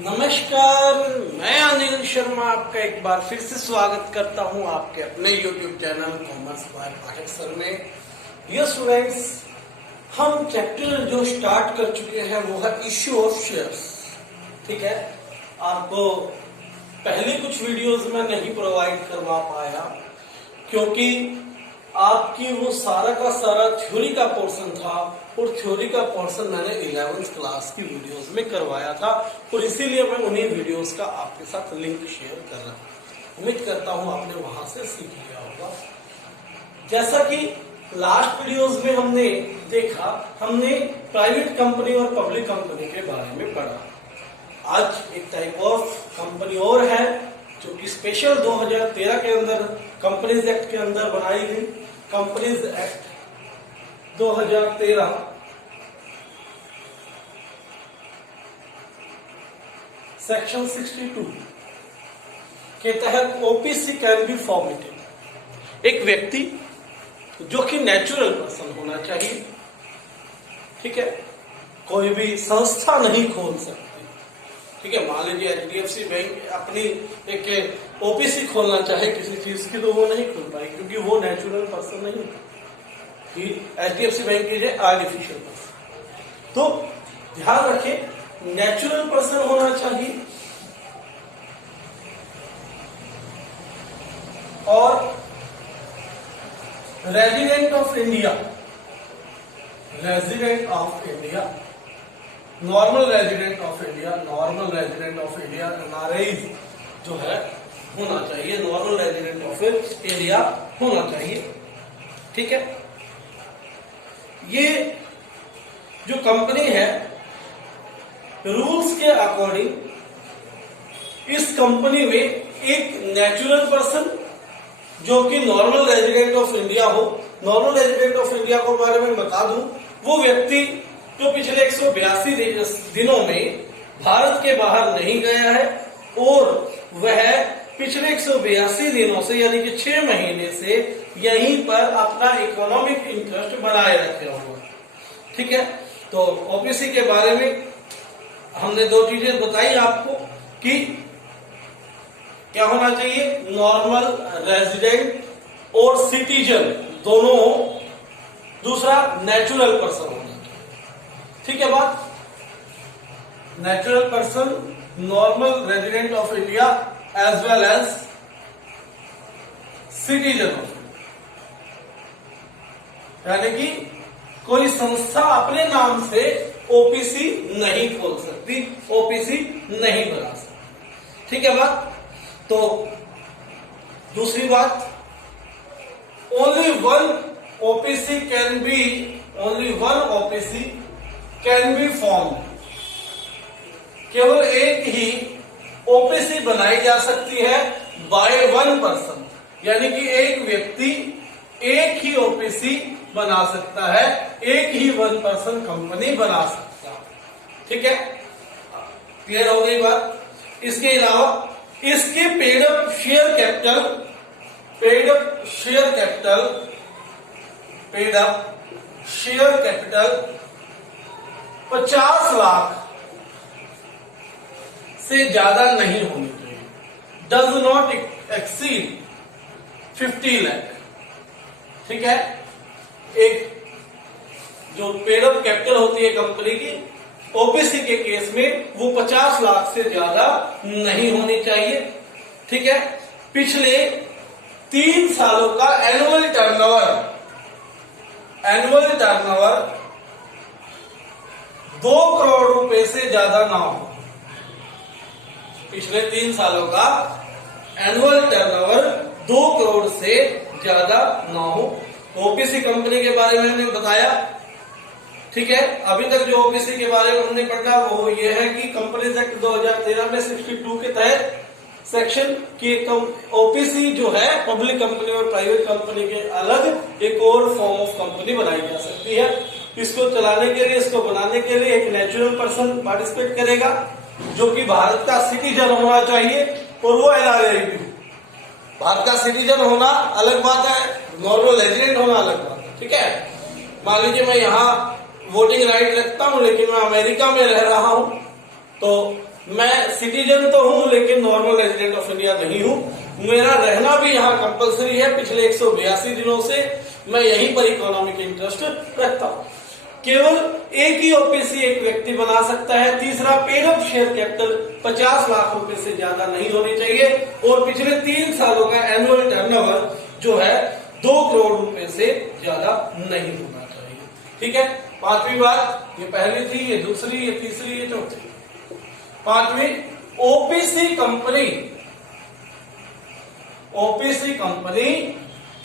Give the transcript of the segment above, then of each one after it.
नमस्कार, मैं अनिल शर्मा आपका एक बार फिर से स्वागत करता हूं आपके अपने YouTube channel commerce by Pathak sir में। डियर स्टूडेंट्स, हम चैप्टर जो स्टार्ट कर चुके हैं वो है इश्यू ऑफ शेयर्स। ठीक है, आपको पहले कुछ वीडियोस में नहीं प्रोवाइड करवा पाया क्योंकि आपकी वो सारा का सारा थ्योरी का पोर्शन था और थ्योरी का पोर्शन मैंने 11th क्लास की वीडियोस में करवाया था और इसीलिए मैं उन्हीं वीडियोस का आपके साथ लिंक शेयर कर रहा हूं। उम्मीद करता हूं आपने वहां से सीख लिया होगा। जैसा कि लास्ट वीडियोस में हमने देखा, हमने प्राइवेट कंपनी और पब्लिक कंपनी के बारे में पढ़ा। आज एक टाइप ऑफ कंपनी और है जो कि स्पेशल 2013 के अंदर कंपनीज एक्ट के अंदर बनाई गई। कंपनीज एक्ट 2013 सेक्शन 62 के तहत ओपीसी कैन बी फॉर्मेटेड। एक व्यक्ति जो कि नेचुरल पर्सन होना चाहिए, ठीक है, कोई भी संस्था नहीं खोल सकती। ठीक है, मान लीजिए HDFC बैंक अपनी एक ओपीसी खोलना चाहे किसी चीज की तो वो नहीं खोल पाए क्योंकि वो नेचुरल पर्सन नहीं है। HDFC बैंक कीजिए आर्टिफिशियल पर्सन। तो ध्यान रखें, नेचुरल पर्सन होना चाहिए और resident of India, normal resident of India, NRIs जो है होना चाहिए, नॉर्मल रेजिडेंट ऑफ इंडिया होना चाहिए। ठीक है, ये जो कंपनी है रूल्स के अकॉर्डिंग इस कंपनी में एक नेचुरल पर्सन जो कि नॉर्मल रेजिडेंट ऑफ इंडिया हो। नॉर्मल रेजिडेंट ऑफ इंडिया को बारे में बता दूं, वो व्यक्ति जो पिछले 182 दिनों में भारत के बाहर नहीं गया है और वह पिछले 182 दिनों से यानी कि 6 महीने से यहीं पर अपना इकोनॉमिक इंटरेस्ट बनाए रखे हुए। ठीक है, तो ओपीसी के बारे में हमने 2 चीजें बताई आपको कि क्या होना चाहिए, नॉर्मल रेजिडेंट और सिटीजन दोनों हो, दूसरा नेचुरल पर्सन होना चाहिए। ठीक है बात, natural person, normal resident of India as well as citizen of India, यानी कि कोई संस्था अपने नाम से ओपीसी नहीं खोल सकती, ओपीसी नहीं बना सकती। ठीक है बात। तो दूसरी बात, only one OPC can be form, केवल एक ही ओपीसी बनाई जा सकती है बाय वन पर्सन, यानी कि एक व्यक्ति एक ही ओपीसी बना सकता है, एक ही वन पर्सन कंपनी बना सकता है। ठीक है, क्लियर हो गई बात। इसके अलावा इसके paid up share capital 50 lakh से ज्यादा नहीं होनी चाहिए, डज नॉट एक्सीड 50 लाख। ठीक है, एक जो पेड अप कैपिटल होती है कंपनी की, ओपीसी के केस में वो 50 लाख से ज्यादा नहीं होनी चाहिए। ठीक है, पिछले 3 सालों का एनुअल टर्नओवर 2 करोड़ रुपए से ज्यादा ना हो। पिछले 3 सालों का एनुअल टर्नओवर 2 करोड़ से ज्यादा ना हो। ओपीसी कंपनी के बारे में हमने बताया। ठीक है, अभी तक जो ओपीसी के बारे में हमने पढ़ा वो ये है कि कंपनीज एक्ट 2013 में 62 के तहत सेक्शन की ओपीसी जो है पब्लिक कंपनी और प्राइवेट कंपनी के अलग एक और फॉर्म ऑफ कंपनी बनाई जा सकती है। इसको चलाने के लिए, इसको बनाने के लिए एक नेचुरल पर्सन पार्टिसिपेट करेगा जो कि भारत का सिटीजन होना चाहिए और वो NRI। भारत का सिटीजन होना अलग बात है, नॉर्मल रेजिडेंट होना अलग बात है। ठीक है, मान लीजिए मैं यहाँ वोटिंग राइट रखता हूं लेकिन मैं अमेरिका में रह रहा हूं, तो मैं सिटीजन तो हूं लेकिन नॉर्मल रेजिडेंट ऑफ इंडिया नहीं हूं। मेरा रहना भी यहाँ कंपलसरी है। पिछले 182 दिनों से मैं यहीं पर इकोनॉमिक इंटरेस्ट रखता हूं। केवल एक ही ओपीसी एक व्यक्ति बना सकता है। तीसरा, paid up share capital 50 lakh रुपए से ज्यादा नहीं होनी चाहिए और पिछले 3 सालों का एनुअल टर्नओवर जो है 2 करोड़ रुपए से ज्यादा नहीं होना चाहिए। ठीक है। पांचवी बात, ये पहली थी, ये दूसरी, ये तीसरी, ये चौथी। पांचवी, OPC company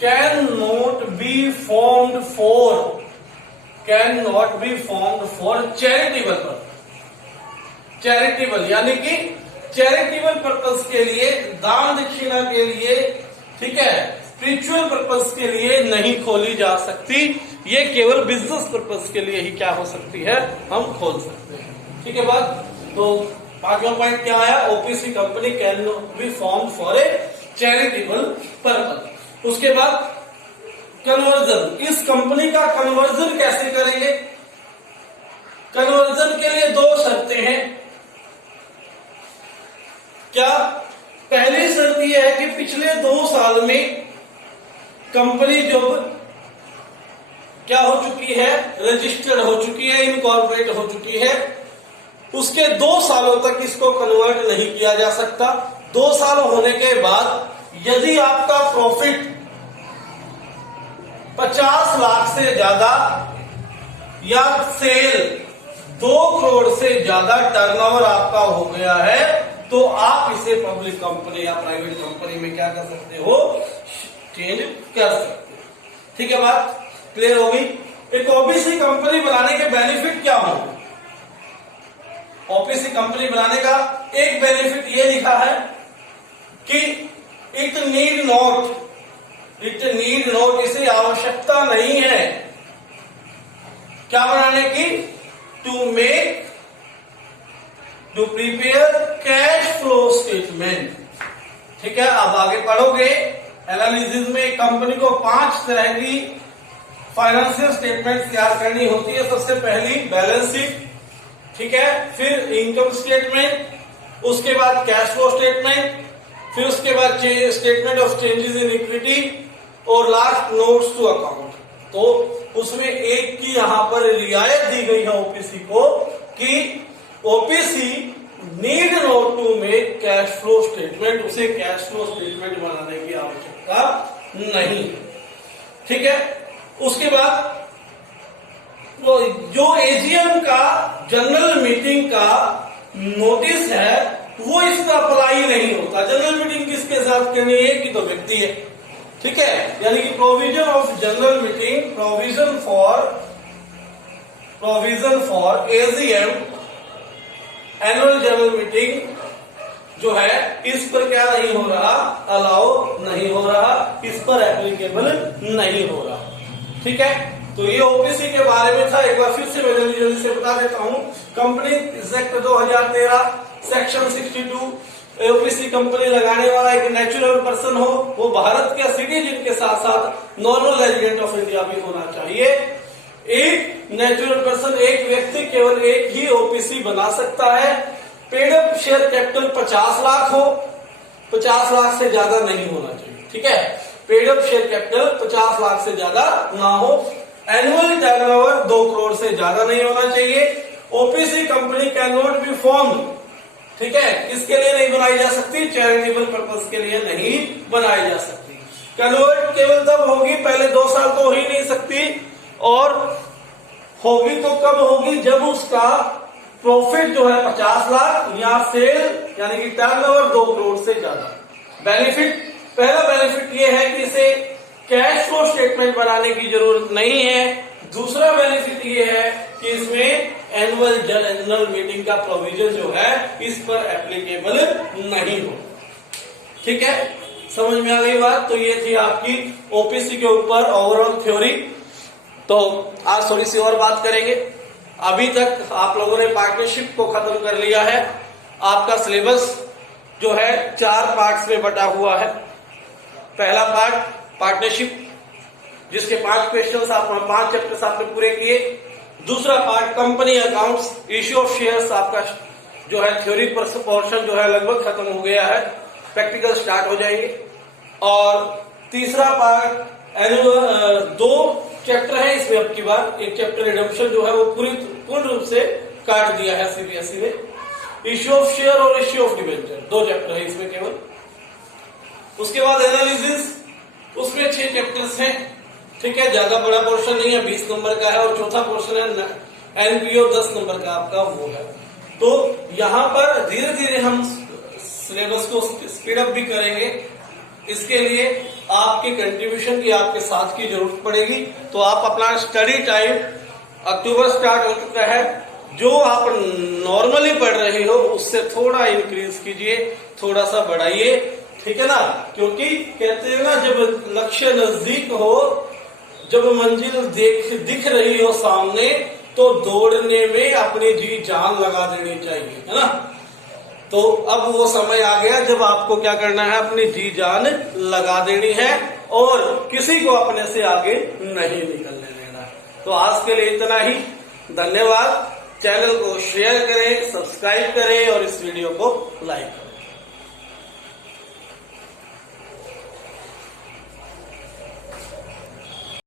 can not be formed for charitable यानी कि चैरिटेबल पर्पस के लिए, दान दक्षिणा के लिए, ठीक है, स्पिरिचुअल पर्पस के लिए नहीं खोली जा सकती। ये केवल बिजनेस पर्पस के लिए ही क्या हो सकती है, हम खोल सकते हैं। ठीक है बात। तो पांचवा पॉइंट क्या आया, OPC company can not be form for a charitable purpose. उसके बाद कन्वर्जन, इस कंपनी का कन्वर्जन कैसे करेंगे। कन्वर्जन के लिए 2 शर्तें हैं। क्या, पहली शर्त यह है कि पिछले 2 साल में कंपनी जब क्या हो चुकी है, रजिस्टर्ड हो चुकी है, इनकॉर्पोरेट हो चुकी है, उसके 2 सालों तक इसको कन्वर्ट नहीं किया जा सकता। 2 साल होने के बाद यदि आपका प्रॉफिट 50 लाख से ज्यादा या सेल 2 करोड़ से ज्यादा टर्नओवर आपका हो गया है तो आप इसे पब्लिक कंपनी या प्राइवेट कंपनी में क्या कर सकते हो, चेंज कर सकते हो। ठीक है, बात क्लियर होगी। एक ओपीसी कंपनी बनाने के बेनिफिट क्या होंगे। ओपीसी कंपनी बनाने का एक बेनिफिट ये लिखा है कि इट नीड नॉट, इसे आवश्यकता नहीं है क्या बनाने की, to prepare cash flow statement. ठीक है, अब आगे पढ़ोगे एनालिसिस में कंपनी को 5 तरह की फाइनेंशियल स्टेटमेंट तैयार करनी होती है। सबसे पहली बैलेंस शीट, ठीक है, फिर इनकम स्टेटमेंट, उसके बाद कैश फ्लो स्टेटमेंट, फिर उसके बाद statement of changes in equity और लास्ट नोट्स टू अकाउंट। तो उसमें एक की यहां पर रियायत दी गई है ओपीसी को कि OPC need not to make cash flow statement, उसे कैश फ्लो स्टेटमेंट बनाने की आवश्यकता नहीं। ठीक है, उसके बाद तो जो एजीएम का जनरल मीटिंग का नोटिस है वो इस पर अप्लाई नहीं होता। जनरल मीटिंग किसके साथ करनी है, कि तो व्यक्ति है। ठीक है, यानी कि provision of general meeting, provision for AGM annual general meeting जो है इस पर क्या नहीं हो रहा, अलाउ नहीं हो रहा, इस पर एप्लीकेबल नहीं हो रहा। ठीक है, तो ये ओपीसी के बारे में था। एक बार फिर से मैं जल्दी से बता देता हूं। Company act 2013 section 62, OPC company लगाने वाला एक नेचुरल पर्सन हो, वो भारत के सिटीजन के साथ साथ नॉर्मल रेजिडेंट ऑफ इंडिया भी होना चाहिए। एक नेचुरल पर्सन, एक व्यक्ति केवल एक ही ओपीसी बना सकता है। Paid up share capital 50 lakh हो, 50 लाख से ज्यादा नहीं होना चाहिए। ठीक है, paid up share capital 50 lakh से ज्यादा ना हो। एनुअल टर्नओवर 2 करोड़ से ज्यादा नहीं होना चाहिए। OPC company can not be form, ठीक है, किसके लिए नहीं बनाई जा सकती, चैरिटेबल पर्पस के लिए नहीं बनाई जा सकती। कन्वर्ट केवल तब होगी, पहले 2 साल तो हो ही नहीं सकती, और होगी तो कब होगी, जब उसका प्रॉफिट जो है 50 लाख या सेल यानी कि टर्नओवर 2 करोड़ से ज्यादा। बेनिफिट, पहला बेनिफिट ये है कि इसे कैश फ्लो स्टेटमेंट बनाने की जरूरत नहीं है। दूसरा बेनिफिट ये है कि इसमें एनुअल जनरल मीटिंग का प्रोविजन जो है इस पर एप्लीकेबल नहीं हो। ठीक है, समझ में आ गई बात। तो ये थी आपकी ओपीसी के ऊपर ओवरऑल थ्योरी। तो आज थोड़ी सी और बात करेंगे। अभी तक आप लोगों ने पार्टनरशिप को खत्म कर लिया है। आपका सिलेबस जो है 4 पार्ट्स में बटा हुआ है। पहला पार्ट पार्टनरशिप, जिसके 5 क्वेश्चन आपने 5 चैप्टर्स आपने पूरे किए। दूसरा part company accounts, issue of shares आपका जो है थ्योरी पोर्शन जो है लगभग खत्म हो गया है, प्रैक्टिकल स्टार्ट हो जाएंगे। और तीसरा पार्ट एनुअल 2 चैप्टर है इसमें। अब की बार एक चैप्टर रिडम्पशन जो है वो पूर्ण रूप से काट दिया है सीबीएसई ने। इश्यू ऑफ शेयर और इश्यू ऑफ डिबेंचर 2 चैप्टर है इसमें केवल। उसके बाद एनालिसिस, उसमें 6 चैप्टर्स हैं, ठीक है, ज्यादा बड़ा पोर्शन नहीं है, 20 नंबर का है। और चौथा पोर्शन है एनपीओ 10 नंबर का आपका वो है। तो यहाँ पर धीरे धीरे हम सिलेबस को स्पीड अप भी करेंगे। इसके लिए आपके कंट्रीब्यूशन की, आपके साथ की जरूरत पड़ेगी। तो आप अपना स्टडी टाइम, अक्टूबर स्टार्ट हो चुका है, जो आप नॉर्मली पढ़ रहे हो उससे थोड़ा इंक्रीज कीजिए, थोड़ा सा बढ़ाइए, ठीक है ना। क्योंकि कहते हैं ना, जब लक्ष्य नजदीक हो, जब मंजिल दिख रही हो सामने, तो दौड़ने में अपनी जी जान लगा देनी चाहिए, है ना। तो अब वो समय आ गया जब आपको क्या करना है, अपनी जी जान लगा देनी है और किसी को अपने से आगे नहीं निकलने देना। तो आज के लिए इतना ही, धन्यवाद। चैनल को शेयर करें, सब्सक्राइब करें और इस वीडियो को लाइक करें।